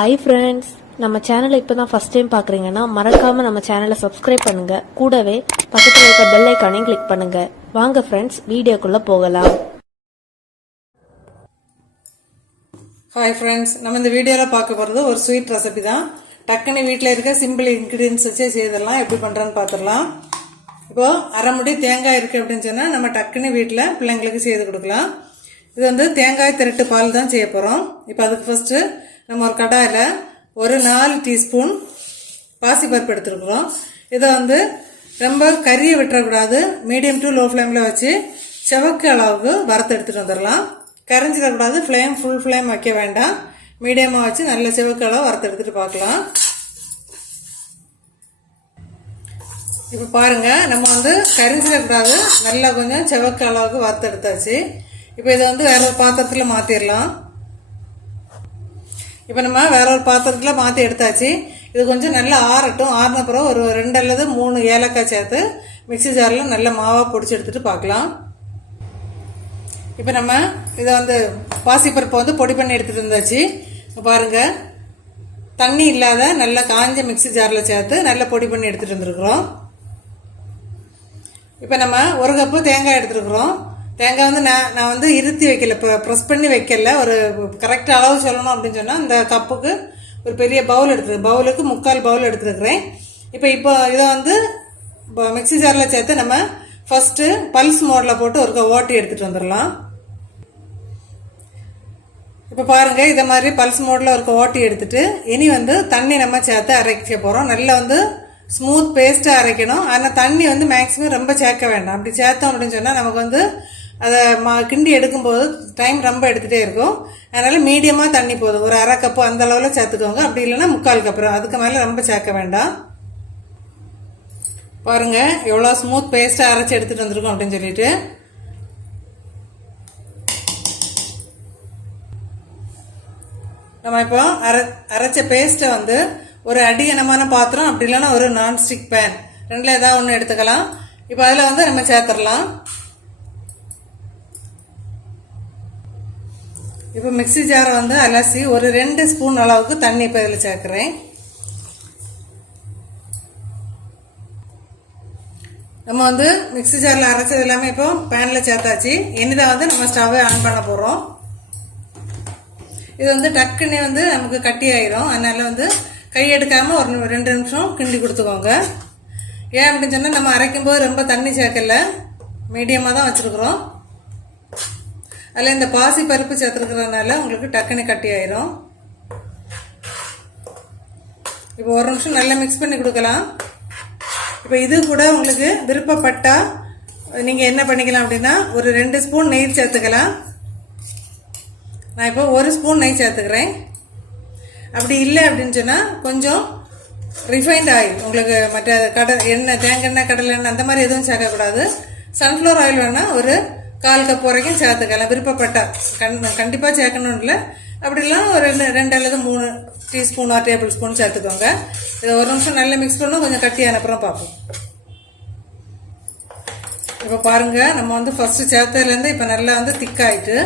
Hi friends நம்ம சேனலை இப்போ தான் ஃபஸ்ட் டைம் பார்க்குறீங்கன்னா மறக்காமல் நம்ம சேனலை சப்ஸ்கிரைப் பண்ணுங்கள் கூடவே பக்கத்தில் இருக்க பெல் ஐக்கானையும் கிளிக் பண்ணுங்கள் வாங்க ஃப்ரெண்ட்ஸ் வீடியோக்குள்ளே போகலாம். ஹாய் ஃப்ரெண்ட்ஸ் நம்ம இந்த வீடியோவில் பார்க்க போகிறது ஒரு ஸ்வீட் ரெசிபி தான். டக்குன்னு வீட்டில் இருக்க சிம்பிள் இன்க்ரீடியன்ஸ் வச்சே செய்திடலாம். எப்படி பண்ணுறேன்னு பார்த்துடலாம். இப்போது அரை முடி தேங்காய் இருக்குது அப்படின்னு சொன்னால் நம்ம டக்குன்னு வீட்டில் பிள்ளைங்களுக்கு செய்து கொடுக்கலாம். இது வந்து தேங்காய் திரட்டு பால் தான் செய்ய போகிறோம் இப்போ அதுக்கு ஃபஸ்ட்டு நம்ம ஒரு கடாயில் ஒரு நாலு டீஸ்பூன் பாசிப்பருப்பு எடுத்துருக்குறோம். இதை வந்து ரொம்ப கறியை விட்டுறக்கூடாது. மீடியம் டு லோ ஃப்ளேமில் வச்சு செவக்கு அளவுக்கு வறுத்து எடுத்துகிட்டு வந்துடலாம். கரைஞ்சிடக்கூடாது. ஃப்ளேம் ஃபுல் ஃப்ளேம் வைக்க வேண்டாம். மீடியமாக வச்சு நல்ல செவக்கு அளவு வறுத்து எடுத்துகிட்டு பார்க்கலாம். இப்போ பாருங்க நம்ம வந்து கரிஞ்சிடக்கூடாது. நல்லா கொஞ்சம் செவக்கு அளவுக்கு வறுத்து எடுத்தாச்சு. இப்போ இதை வந்து வேறு பாத்திரத்தில் மாற்றிடலாம் இப்போ நம்ம வேற ஒரு பாத்திரத்தில் மாற்றி எடுத்தாச்சு. இது கொஞ்சம் நல்லா ஆறட்டும். ஆறின பிறகு ஒரு ரெண்டு அல்லது மூணு ஏலக்காய் சேர்த்து மிக்ஸி ஜாரில் நல்ல மாவாக பொடிச்சு எடுத்துகிட்டு பார்க்கலாம் இப்போ நம்ம இதை வந்து பாசிப்பருப்பை வந்து பொடி பண்ணி எடுத்துகிட்டு இருந்தாச்சு இப்போ தண்ணி இல்லாத நல்ல காஞ்ச மிக்ஸி ஜாரில் சேர்த்து நல்லா பொடி பண்ணி எடுத்துகிட்டு வந்துருக்குறோம். இப்போ நம்ம ஒரு கப்பு தேங்காய் எடுத்துருக்குறோம். தேங்காய் வந்து நான் நான் வந்து இருத்தி வைக்கல இப்போ ப்ரெஸ் பண்ணி வைக்கல. ஒரு கரெக்டாக அளவு சொல்லணும் அப்படின்னு சொன்னால் இந்த கப்புக்கு ஒரு பெரிய பவுல் எடுத்து பவுலுக்கு முக்கால் பவுல் எடுத்துருக்குறேன் இப்போ இப்போ இதை வந்து இப்போ மிக்ஸி ஜாரில் சேர்த்து நம்ம ஃபஸ்ட்டு பல்ஸ் மோடில் போட்டு ஒரு ஓட்டி எடுத்துகிட்டு வந்துடலாம் இப்போ பாருங்கள் இதை மாதிரி பல்ஸ் மோடில் ஒரு ஓட்டி எடுத்துட்டு இனி வந்து தண்ணி நம்ம சேர்த்து அரைக்க போகிறோம் நல்லா வந்து ஸ்மூத் பேஸ்ட்டாக அரைக்கணும். ஆனால் தண்ணி வந்து மேக்ஸிமம் ரொம்ப சேர்க்க வேண்டாம். அப்படி சேர்த்தோம் அப்படின்னு சொன்னால் நமக்கு வந்து அதை மா கிண்டி எடுக்கும்போது டைம் ரொம்ப எடுத்துகிட்டே இருக்கும். அதனால் மீடியமாக தண்ணி போதும். ஒரு அரை கப்பு அந்த அளவில் சேர்த்துக்கோங்க. அப்படி இல்லைன்னா முக்கால் கப்பு அதுக்கு மேலே ரொம்ப சேர்க்க வேண்டாம். பாருங்கள் எவ்வளோ ஸ்மூத் பேஸ்ட்டாக அரைச்சி எடுத்துகிட்டு வந்திருக்கோம் அப்படின்னு சொல்லிட்டு. நம்ம இப்போ அரை அரைச்ச பேஸ்ட்டை வந்து ஒரு அடியனமான பாத்திரம் அப்படி இல்லைன்னா ஒரு நான்ஸ்டிக் பேன் ரெண்டில் ஏதாவது ஒன்று எடுத்துக்கலாம். இப்போ அதில் வந்து நம்ம சேர்த்துடலாம். இப்போ மிக்ஸி ஜாரை வந்து அலசி ஒரு ரெண்டு ஸ்பூன் அளவுக்கு தண்ணி இப்போ இதில் சேர்க்குறேன். நம்ம வந்து மிக்ஸி ஜாரில் அரைச்சது எல்லாமே இப்போ பேனில் சேர்த்தாச்சு. இனிதான் வந்து நம்ம ஸ்டவ்வை ஆன் பண்ண போகிறோம் இது வந்து டக்குன்னு வந்து நமக்கு கட்டி ஆயிரும். அதனால் வந்து கை எடுக்காமல் ஒரு ரெண்டு நிமிஷம் கிண்டி கொடுத்துக்கோங்க. ஏன் அப்படின்னு சொன்னால் நம்ம அரைக்கும்போது ரொம்ப தண்ணி சேர்க்கல. மீடியமாக தான் வச்சுருக்குறோம். அதில் இந்த பாசி பருப்பு சேர்த்துருக்கிறதுனால உங்களுக்கு டக்குன்னு கட்டி ஆயிரும். இப்போ ஒரு நிமிஷம் நல்லா மிக்ஸ் பண்ணி கொடுக்கலாம். இப்போ இது கூட உங்களுக்கு விருப்பப்பட்டால் நீங்கள் என்ன பண்ணிக்கலாம் அப்படின்னா ஒரு ரெண்டு ஸ்பூன் நெய் சேர்த்துக்கலாம். நான் இப்போ ஒரு ஸ்பூன் நெய் சேர்த்துக்கிறேன். அப்படி இல்லை அப்படின்னு சொன்னால் கொஞ்சம் ரிஃபைண்ட் ஆயில் உங்களுக்கு மற்ற கடல் எண்ணெய் தேங்காய் எண்ணெய் கடலை எண்ணெய் அந்த மாதிரி எதுவும் சேர்க்கக்கூடாது. சன்ஃப்ளவர் ஆயில் வேணால் ஒரு கால் கப் வரைக்கும் சேர்த்துக்கலாம். விருப்பப்பட்டால் கண் கண்டிப்பாக சேர்க்கணும் இல்லை அப்படிலாம் ஒரு ரெண்டு ரெண்டு அல்லது மூணு டீஸ்பூன் ஆர் டேபிள் ஸ்பூன் சேர்த்துக்கோங்க. இதை ஒரு நிமிஷம் நல்லா மிக்ஸ் பண்ணோம் கொஞ்சம் கட்டியான அப்புறம் பார்ப்போம். இப்போ பாருங்கள் நம்ம வந்து ஃபஸ்ட்டு சேர்த்ததுலேருந்து இப்போ நல்லா வந்து திக்காயிட்டு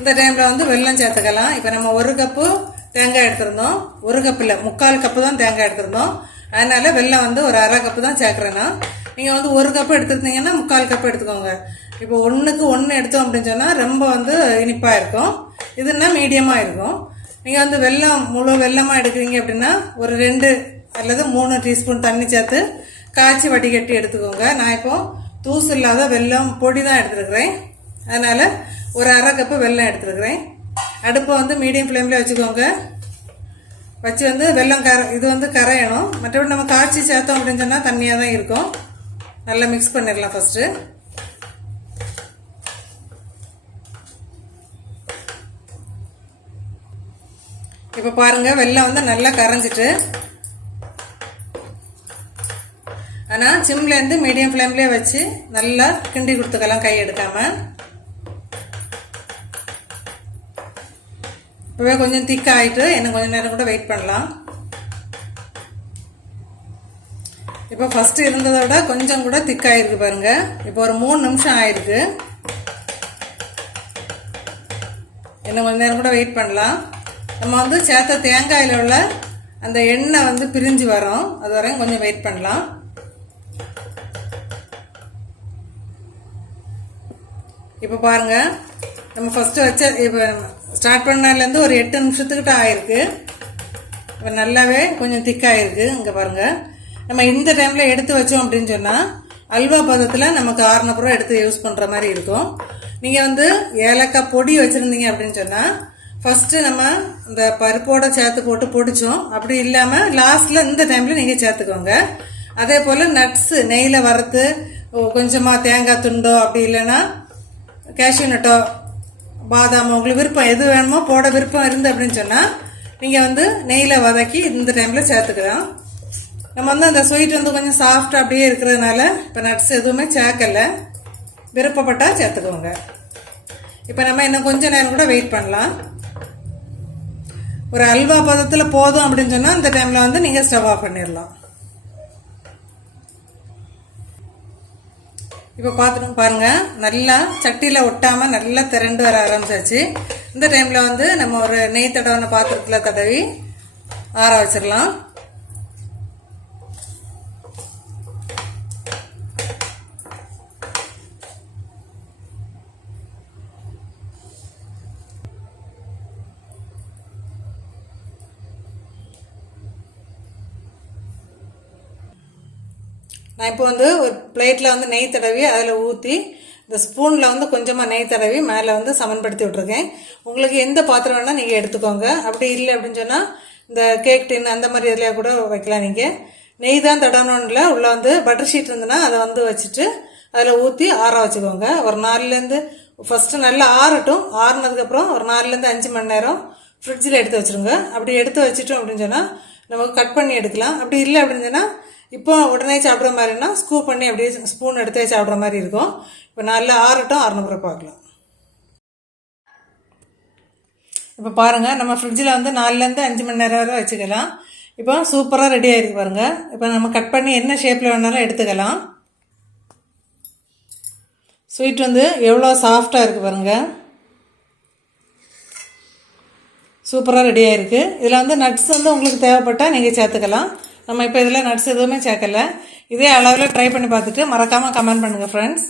இந்த டைமில் வந்து வெல்லம் சேர்த்துக்கலாம். இப்போ நம்ம ஒரு கப்பு தேங்காய் எடுத்திருந்தோம். ஒரு கப்பு இல்லை முக்கால் கப்பு தான் தேங்காய் எடுத்திருந்தோம். அதனால் வெள்ளம் வந்து ஒரு அரை கப்பு தான் சேர்க்குறேன்னா நீங்கள் வந்து ஒரு கப்பு எடுத்துருந்தீங்கன்னா முக்கால் கப்பு எடுத்துக்கோங்க. இப்போ ஒன்றுக்கு ஒன்று எடுத்தோம் அப்படின்னு சொன்னால் ரொம்ப வந்து இனிப்பாக இருக்கும். இதுன்னா மீடியமாக இருக்கும். நீங்கள் வந்து வெல்லம் முழு வெல்லமாக எடுக்கிறீங்க அப்படின்னா ஒரு ரெண்டு அல்லது மூணு டீஸ்பூன் தண்ணி சேர்த்து காய்ச்சி வடிகட்டி எடுத்துக்கோங்க. நான் இப்போ தூசு இல்லாத வெல்லம் பொடி தான் எடுத்துருக்குறேன். அதனால் ஒரு அரை கப்பு வெல்லம் எடுத்துருக்குறேன். அடுப்பை வந்து மீடியம் ஃப்ளேமில் வச்சுக்கோங்க. வச்சு வந்து வெல்லம் கர இது வந்து கரையணும். மற்றபடி நம்ம காய்ச்சி சேர்த்தோம் அப்படின்னு சொன்னால் தண்ணியாக தான் இருக்கும். நல்லா மிக்ஸ் பண்ணிடலாம் ஃபஸ்ட்டு இப்போ பாருங்கள் வெள்ளம் வந்து நல்லா கரைஞ்சிட்டு. ஆனால் சிம்லேருந்து மீடியம் ஃப்ளேம்லேயே வச்சு நல்லா கிண்டி கொடுத்துக்கலாம் கை எடுக்காமல் இப்போவே கொஞ்சம் திக் ஆகிட்டு இன்னும் கொஞ்சம் நேரம் கூட வெயிட் பண்ணலாம். இப்போ ஃபஸ்ட்டு இருந்ததை விட கொஞ்சம் கூட திக் ஆகிருக்கு பாருங்கள் இப்போ ஒரு மூணு நிமிஷம் ஆயிருக்கு. இன்னும் கொஞ்சம் நேரம் கூட வெயிட் பண்ணலாம். நம்ம வந்து சேர்த்த தேங்காயில் உள்ள அந்த எண்ணெய் வந்து பிரிஞ்சு வரும். அது வரையும் கொஞ்சம் வெயிட் பண்ணலாம். இப்போ பாருங்க. நம்ம ஃபஸ்ட்டு வச்ச இப்போ ஸ்டார்ட் பண்ணதுலேருந்து ஒரு எட்டு நிமிஷத்துக்கிட்ட ஆயிருக்கு. இப்போ நல்லாவே கொஞ்சம் திக்காயிருக்கு இங்கே பாருங்கள் நம்ம இந்த டைமில் எடுத்து வச்சோம் அப்படின்னு சொன்னால் அல்வா பதத்தில் நமக்கு ஆறுனப்புறம் எடுத்து யூஸ் பண்ணுற மாதிரி இருக்கும். நீங்கள் வந்து ஏலக்காய் பொடி வச்சுருந்தீங்க அப்படின்னு சொன்னால் ஃபஸ்ட்டு நம்ம இந்த பருப்போட சேர்த்து போட்டு பொடிச்சோம். அப்படி இல்லாமல் லாஸ்ட்டில் இந்த டைமில் நீங்கள் சேர்த்துக்கோங்க. அதே போல் நட்ஸு நெய்யில் வறுத்து கொஞ்சமாக தேங்காய் துண்டோ அப்படி இல்லைன்னா கேஷ்யூ நட்டோ பாதாமோ உங்களுக்கு விருப்பம் எது வேணுமோ போட விருப்பம் இருந்து அப்படின்னு சொன்னால் நீங்கள் வந்து நெய்யில் வதக்கி இந்த டைமில் சேர்த்துக்கலாம். நம்ம வந்து அந்த ஸ்வீட் வந்து கொஞ்சம் சாஃப்டாக அப்படியே இருக்கிறதுனால இப்போ நட்ஸ் எதுவுமே சேர்க்கலை. விருப்பப்பட்டால் சேர்த்துக்கோங்க. இப்போ நம்ம இன்னும் கொஞ்ச நேரம் கூட வெயிட் பண்ணலாம். ஒரு அல்வா பதத்தில் போதும் அப்படின்னு சொன்னால் இந்த டைமில் வந்து நீங்கள் ஸ்டவ் ஆஃப் பண்ணிடலாம் இப்போ பார்த்துட்டு பாருங்கள் நல்லா சட்டியில் ஒட்டாமல் நல்லா திரண்டு வர ஆரம்பிச்சாச்சு. இந்த டைமில் வந்து நம்ம ஒரு நெய் தடவின பாத்திரத்தில் தடவி ஆற வச்சிடலாம் நான் இப்போ வந்து ஒரு பிளேட்டில் வந்து நெய் தடவி அதில் ஊற்றி இந்த ஸ்பூனில் வந்து கொஞ்சமாக நெய் தடவி மேலே வந்து சமன்படுத்தி விட்ருக்கேன் உங்களுக்கு எந்த பாத்திரம் வேணால் நீங்கள் எடுத்துக்கோங்க. அப்படி இல்லை அப்படின்னு சொன்னால் இந்த கேக் டின் அந்த மாதிரி இதில் கூட வைக்கலாம் நீங்கள் நெய் தான் தடணும்ல உள்ளே வந்து பட்டர் ஷீட் இருந்ததுன்னா அதை வந்து வச்சுட்டு அதில் ஊற்றி ஆற வச்சுக்கோங்க. ஒரு நாலுலேருந்து ஃபஸ்ட்டு நல்லா ஆறட்டும். ஆறுனதுக்கப்புறம் ஒரு நாலுலேருந்து அஞ்சு மணி நேரம் ஃப்ரிட்ஜில் எடுத்து வச்சுருங்க. அப்படி எடுத்து வச்சுட்டோம் அப்படின்னு சொன்னால் நமக்கு கட் பண்ணி எடுக்கலாம். அப்படி இல்லை அப்படின்னு சொன்னால் இப்போ உடனே சாப்பிட்ற மாதிரின்னா ஸ்கூப் பண்ணி அப்படியே ஸ்பூன் எடுத்தே சாப்பிட்ற மாதிரி இருக்கும். இப்போ நல்லா ஆறட்டும் ஆறுனப்புறம் பார்க்கலாம். இப்போ பாருங்கள் நம்ம ஃப்ரிட்ஜில் வந்து நாலுலேருந்து அஞ்சு மணி நேரம் வரை வச்சுக்கலாம். இப்போ சூப்பராக ரெடி ஆகிருக்கு பாருங்கள் இப்போ நம்ம கட் பண்ணி என்ன ஷேப்பில் வேணாலும் எடுத்துக்கலாம். ஸ்வீட் வந்து எவ்வளோ சாஃப்டாக இருக்குது பாருங்கள் சூப்பராக ரெடி ஆகிருக்கு இதில் வந்து நட்ஸ் வந்து உங்களுக்கு தேவைப்பட்டால் நீங்கள் சேர்த்துக்கலாம். நம்ம இப்போ இதில் நட்ஸ் எதுவுமே சேர்க்கல. இதே அளவில் ட்ரை பண்ணி பார்த்துட்டு மறக்காமல் கமெண்ட் பண்ணுங்கள் ஃப்ரெண்ட்ஸ்